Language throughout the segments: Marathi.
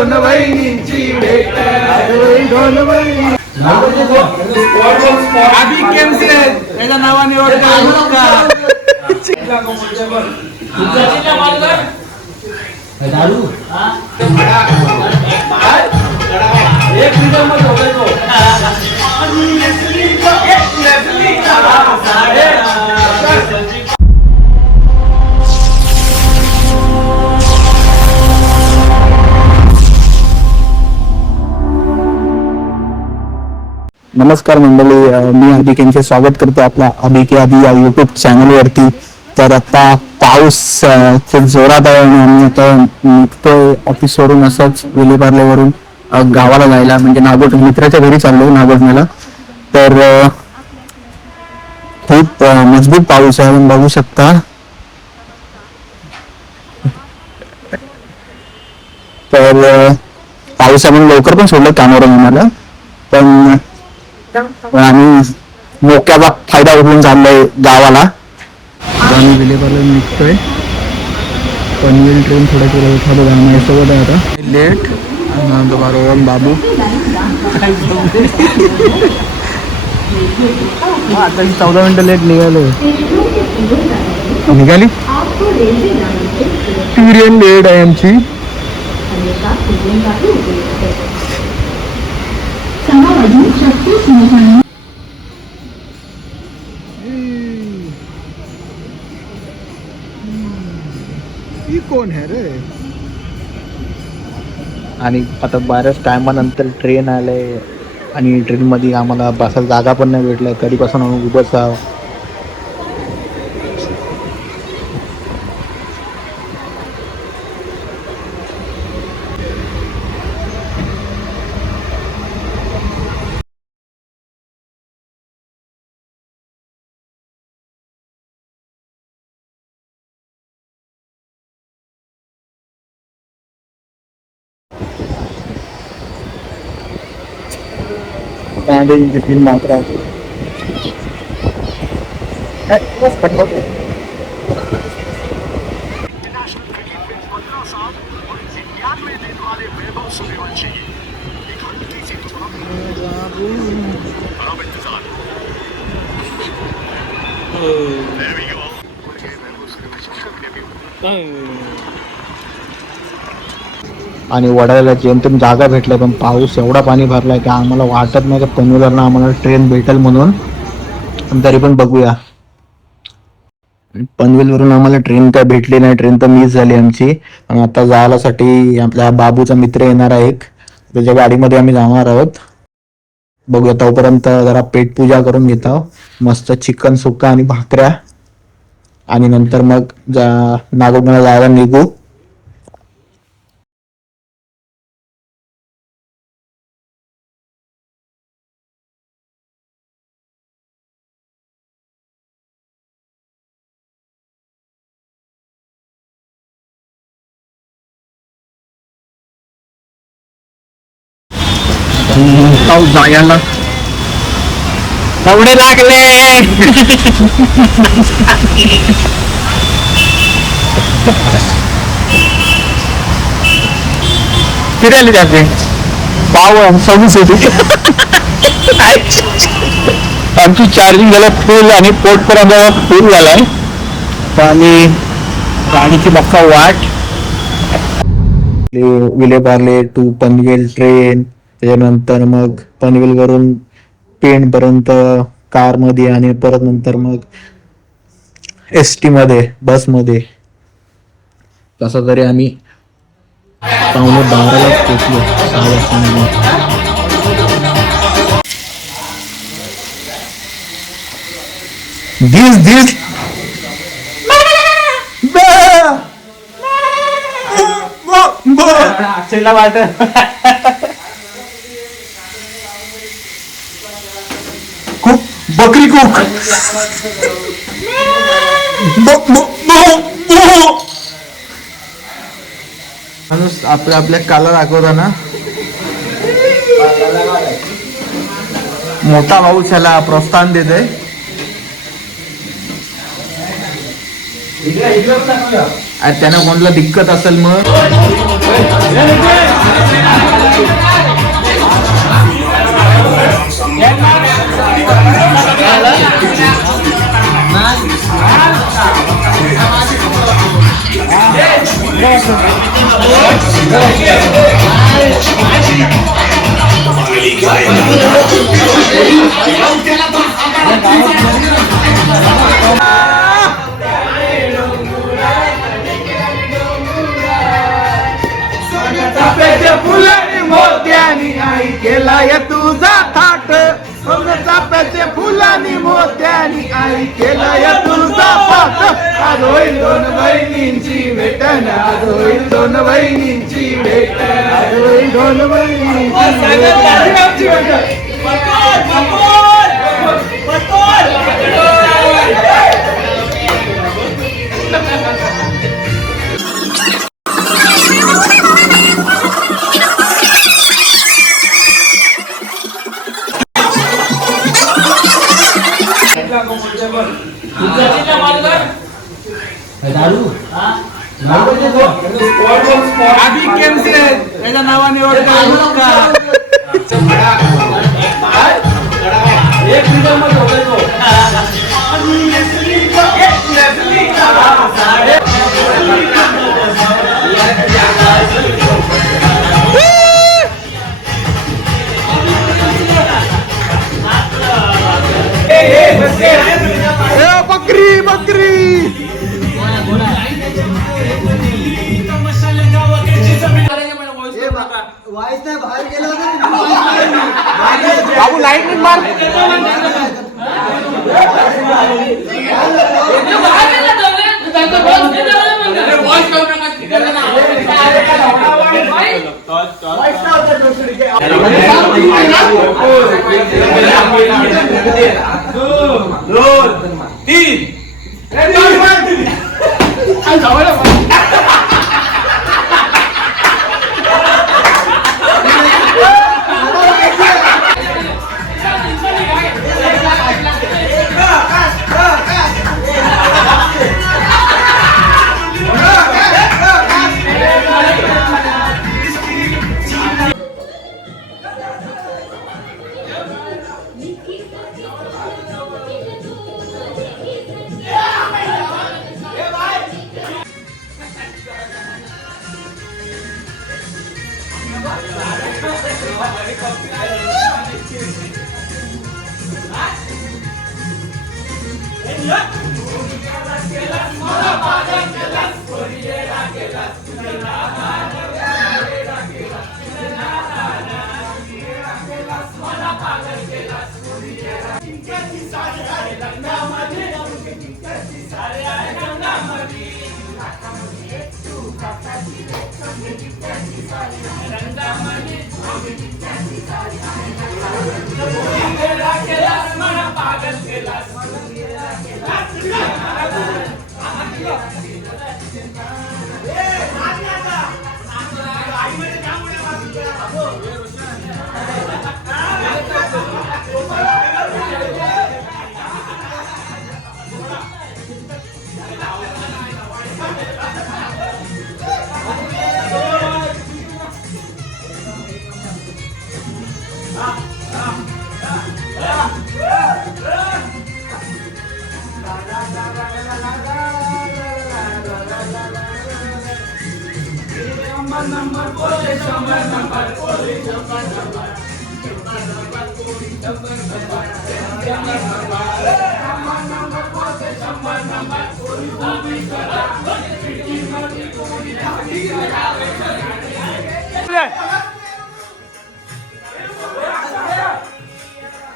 दोन बहिणींची भेट दोन बहिणी आधी केमसे त्याच्या नावाने नमस्कार मंडळी, मी अभिक यांचे स्वागत करतो आपल्या अभिक आधी या युट्यूब चॅनल वरती. तर आता पाऊस खूप जोरात आहे आणि आम्ही आता निघतोय ऑफिसवरून असंच विलेपार्लेवरून गावाला जायला, म्हणजे नागोठ मित्राच्या घरी चाललो नागोठण्याला. तर खूप मजबूत पाऊस आहे, आपण बघू शकता. तर पाऊस आपण लवकर पण सोडलं कामावरून आम्हाला, पण आम्ही मोक्याचा फायदा उठवून चाललोय गावाला. आम्ही विलेपार्ले निघतोय. पनवेल ट्रेन थोड्या किलो जाणार सोबत आहे आता लेट. बरोबर बाबू आता 14 मिनिटं लेट निघाली. ट्रेन लेट आहे आमची. कोण आहे रे? आणि आता बऱ्याच टायमानंतर ट्रेन आलंय आणि ट्रेन मध्ये आम्हाला बसायला जागा पण नाही भेटल्या. कधीपासून आम्ही उभंच आहोत. मात्र आणि वडाळ्याला जेमतेम जागा भेटल्या, पण पाऊस एवढा पाणी भरलाय की आम्हाला वाटत नाही की पनवेलवरनं आम्हाला ट्रेन भेटेल म्हणून. पण तरी पण बघूया. पनवेलवरून आम्हाला ट्रेन काय भेटली नाही, ट्रेन तर मिस झाली आमची. आणि आता जायलासाठी आपल्या बाबूचा मित्र येणार आहे एक, त्याच्या गाडीमध्ये आम्ही जाणार आहोत. बघूया. तोपर्यंत जरा पेट पूजा करून घेतो, मस्त चिकन सुक्का आणि भाकऱ्या, आणि नंतर मग नागोठण्याला जायला निघू. जायला एवढे लागले. फिरायला जाते पाव सव्वीस होती. आमची चार्जिंग झालं फुल आणि पोट पण फुल झालाय. आणि गाडीची बक्का वाट. विलेपार्ले टू पनवेल ट्रेन, त्याच्यानंतर मग पनवेल वरून पेण पर्यंत कार मध्ये, आणि परत नंतर मग ST मध्ये, बस मध्ये. तसं तरी आम्ही 11:15 पोहोचलो. 6 वाजता. दिस खूप बकरी कुक. माणूस आपल्या काला दाखवताना मोठा भाऊ त्याला प्रोत्साहन देते. आणि त्यांना कोणाला दिक्कत असेल मग चाफ्याच्या फुलाने मोत्यानी आई केलाय तुझा थाट चाफ्याच्या फुलानी मोत्यानी आई केलाय तुझा पाठ आज होईल दोन बहिणींची भेटण आज होईल दोन बहिणींची भेटण आज होईल दोन बहिणींची भेटण आधी केमसे त्याच्या नावाने ओळखा बकरी बकरी वाईट नाही बाहेर गेला बाबू लाईट मार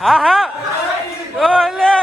हा हा ओले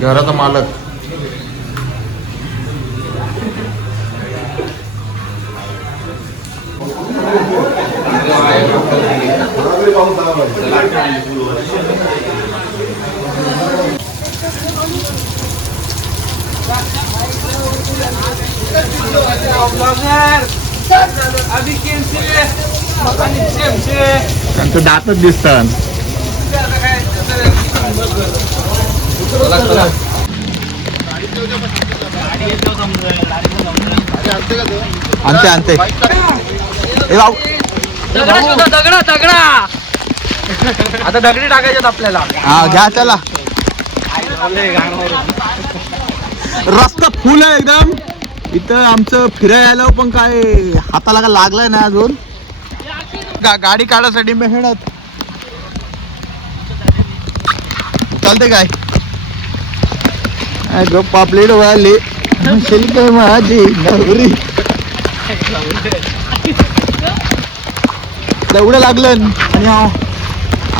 घराचा मालक त्यांचं दातच दिसतात. आणते आणते दगडा आता दगडी टाकायच्यात आपल्याला. हा घ्या चला. रस्ता फुल आहे एकदम. इथं आमचं फिरायला पण काय हाताला का लागलाय ना अजून. गाडी काढायसाठी मेहनत चालते काय. पापलेट वाले शिल्क माझी नवरी एवढं लागलं. आणि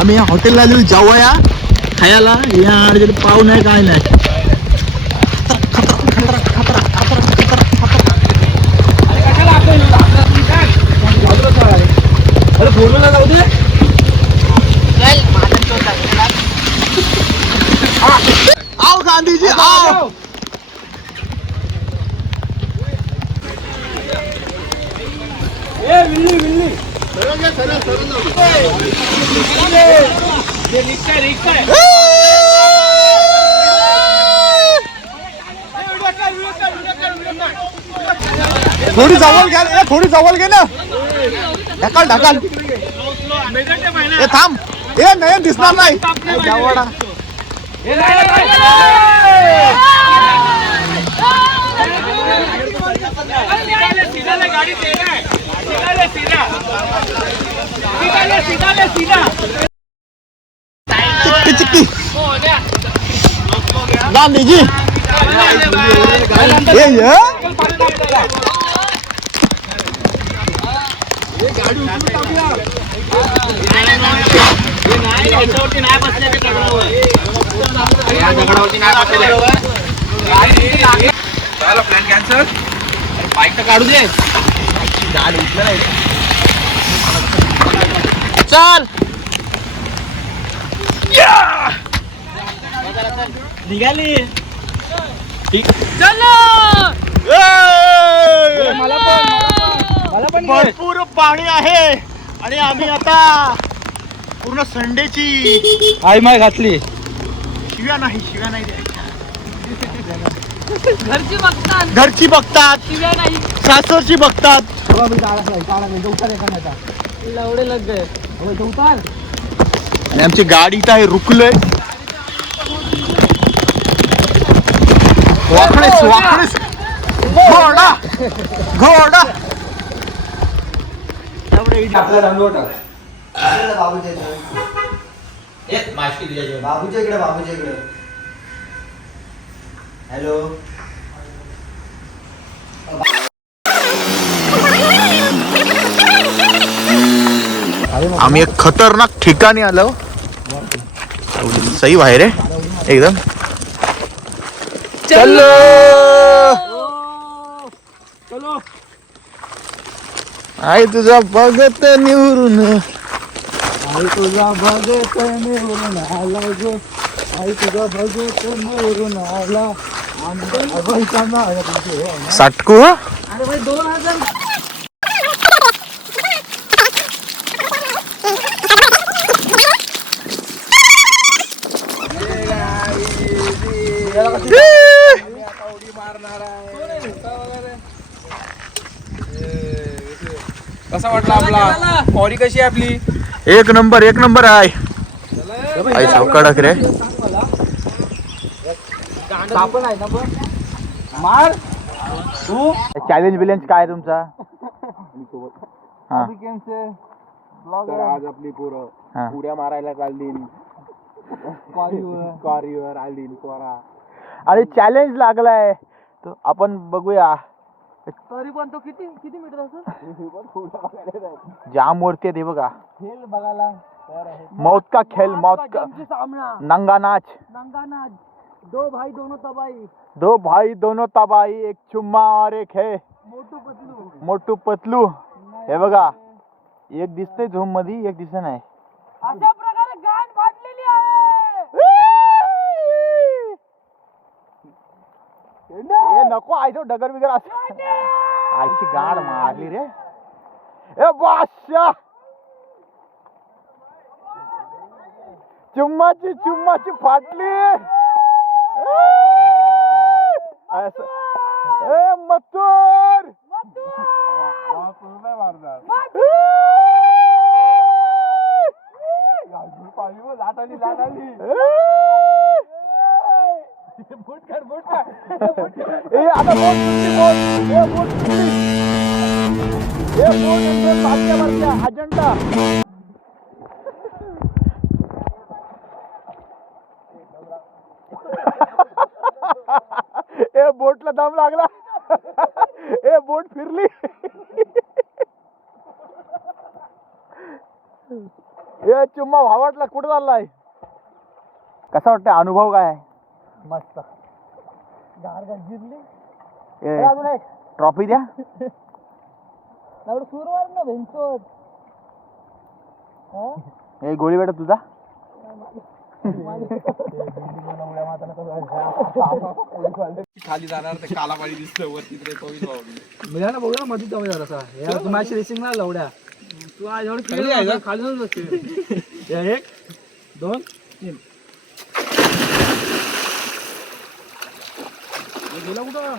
आम्ही या हॉटेलला आलो जाऊया खायला. या पाव नाही काय नाही. आओ गांधीजी आओ. थोडी जवळ घ्या. थोडी जवळ घे ना. ढकल ढकल. ए थांब. ए नाही दिसणार नाही. जावडा चिक्की चिक्की गांधीजी प्लॅन कॅन्सल. बाईक तर काढू दे. चल निघाली. मला पण भरपूर पाणी आहे. आणि आम्ही आता पूर्ण संडेची आई माय घातली. शिव्या नाही द्यायच्या. घरची बघतात शिव्या नाही. सासरची बघतात. आणि आमची गाडी इथं आहे रुकलोय. वाकडेस वाकडेस घोडा घोडा. बाबूच्या इकडे. हॅलो. आम्ही एक खतरनाक ठिकाणी आलो. सही बाहेर आहे एकदम. चलो आई तुझा बघत निवरून. आई तुझा भगत निवरून आला गो. आई तुझा भगत निवरून आला. साटकू अरे भाई 2000. कसा वाटला आपला पॉरी कशी आहे आपली. एक नंबर आहे. आई सावकाडक रे. आपण आहे ना पण मार तू. चॅलेंज बिलेंज काय तुमचा. हा. से ब्लॉग तर आज आपली पोरं हा. उड्या मारायला चालली कॉरीवर आली पोरा. अरे चॅलेंज लागलाय तो आपण बघूया. तरी पण तो किती किती मीटर असेल जाम वरती आहे ते बघा. खेळ बघायला तयार आहे. मौत का खेल, मौत का आमची सामना नंगा नाच. नंगानाच. दो भाई दोनों तबाई. दो भाई दोनों तबाई, एक चुम्मा और एक है मोटू पतलू. मोटू पतलू. हे बघा एक दिसतंय झूम मध्ये, एक दिसत नाही. अशा प्रकारे गाण फाटलेली आहे. ए नको आयचो डगर बिगर असं. आईची गाड मारली रे. ए बादशाह चुम्माची फाटली. असं. ए मथुर ए आता बोट सुटली, बोट. ए बोट सुटली. बारक्या अजंता. ए बोटला दम लागला. ए बोट फिरली. ए चुम्मा वावटला कुठं चाललाय. कसा वाटतंय, अनुभव काय आहे? मस्त गार जिरली. ए, अजून एक ट्रॉफी द्या. एवढं सूर मार ना भेंचोद. ए गोळी बेटा तुझा. खाली जाणार ते काला पाणी दिसतं वरती तिकडे कोविड मिळाला बघूया मध्ये जाऊ जरासा. यार तू मॅच रेसिंग ना लवड्या. तू आज एवढं खाली आहे का? खाली बसते. 1 2 3 गेला कुठं.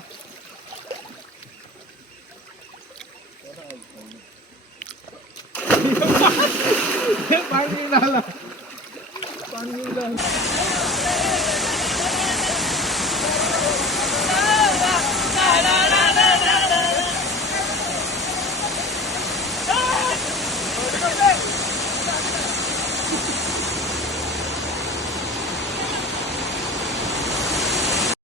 पाणी